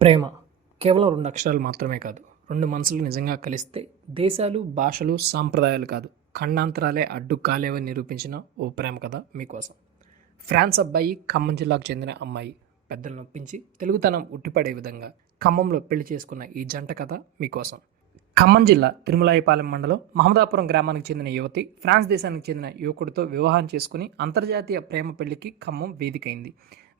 ప్రేమ కేవలం రెండు అక్షరాలు మాత్రమే కాదు రెండు మనసులు నిజంగా కలిస్తే దేశాలు భాషలు సాంప్రదాయాలు కాదు ఖండాంతరాలే అడ్డు కాలేవని నిరూపించిన ఓ ప్రేమ కథ మీకోసం ఫ్రాన్స్ అబ్బాయి ఖమ్మం జిల్లాకు చెందిన అమ్మాయి. పెద్దలు నొప్పించి తెలుగుతనం ఉట్టిపడే విధంగా ఖమ్మంలో పెళ్ళి చేసుకున్న ఈ జంట కథ మీకోసం ఖమ్మం జిల్లా తిరుమలాయపాలెం మండలం మహమదాపురం గ్రామానికి చెందిన యువతి ఫ్రాన్స్ దేశానికి చెందిన యువకుడితో వివాహం చేసుకుని అంతర్జాతీయ ప్రేమ పెళ్ళికి ఖమ్మం వేదికైంది.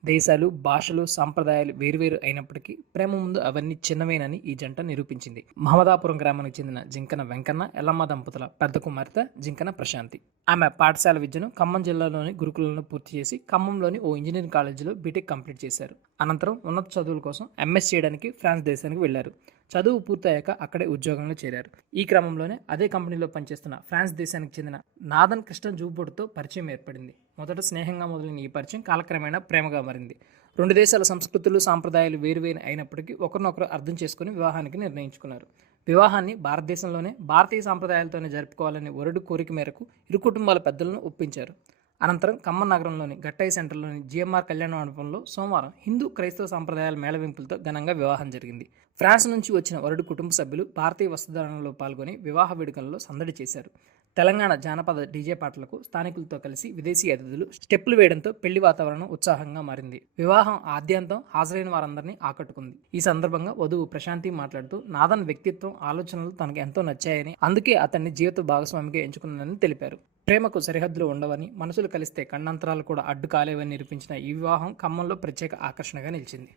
దేశాలు భాషలు సాంప్రదాయాలు వేరువేరు అయినప్పటికీ ప్రేమ ముందు అవన్నీ చిన్నవేనని ఈ జంట నిరూపించింది. మహమదాపురం గ్రామానికి చెందిన జింకన వెంకన్న ఎల్లమ్మ దంపతుల పెద్ద కుమార్తె జింకన ప్రశాంతి. ఆమె పాఠశాల విద్యను ఖమ్మం జిల్లాలోని గురుకులంలో పూర్తి చేసి ఖమ్మంలోని ఓ ఇంజనీరింగ్ కాలేజీలో బీటెక్ కంప్లీట్ చేశారు. అనంతరం ఉన్నత చదువుల కోసం ఎంఎస్ చేయడానికి ఫ్రాన్స్ దేశానికి వెళ్ళారు చదువు పూర్తయ్యాక అక్కడే ఉద్యోగంలో చేరారు. ఈ క్రమంలోనే అదే కంపెనీలో పనిచేస్తున్న ఫ్రాన్స్ దేశానికి చెందిన నాదన్ కృష్ణ జూబోటుతో పరిచయం ఏర్పడింది. మొదట స్నేహంగా మొదలైన ఈ పరిచయం కాలక్రమేణా ప్రేమగా మారింది. రెండు దేశాల సంస్కృతులు సాంప్రదాయాలు వేరువేరు అయినప్పటికీ ఒకరినొకరు అర్థం చేసుకుని వివాహానికి నిర్ణయించుకున్నారు. వివాహాన్ని భారతదేశంలోనే భారతీయ సాంప్రదాయాలతోనే జరుపుకోవాలనే వరుడు కోరిక మేరకు ఇరు కుటుంబాల పెద్దలను ఒప్పించారు. అనంతరం ఖమ్మం నగరంలోని గట్టయ్య సెంటర్లోని జిఎంఆర్ కళ్యాణ మండపంలో సోమవారం హిందూ క్రైస్తవ సాంప్రదాయాల మేళవింపులతో ఘనంగా వివాహం జరిగింది. ఫ్రాన్స్ నుంచి వచ్చిన వరుడు కుటుంబ సభ్యులు భారతీయ వస్త్రధారణలో పాల్గొని వివాహ వేడుకల్లో సందడి చేశారు. తెలంగాణ జానపద డీజే పాటలకు స్థానికులతో కలిసి విదేశీ అతిథులు స్టెప్పులు వేయడంతో పెళ్ళి వాతావరణం ఉత్సాహంగా మారింది. వివాహం ఆద్యంతం హాజరైన వారందరినీ ఆకట్టుకుంది. ఈ సందర్భంగా వధువు ప్రశాంతి మాట్లాడుతూ నాదన్ వ్యక్తిత్వం ఆలోచనలు తనకు ఎంతో నచ్చాయని అందుకే అతన్ని జీవిత భాగస్వామిగా ఎంచుకున్నానని తెలిపారు. ప్రేమకు సరిహద్దులు ఉండవని మనసులు కలిస్తే ఖండాంతరాలు కూడా అడ్డు కాలేవని నిరూపించిన ఈ వివాహం ఖమ్మంలో ప్రత్యేక ఆకర్షణగా నిలిచింది.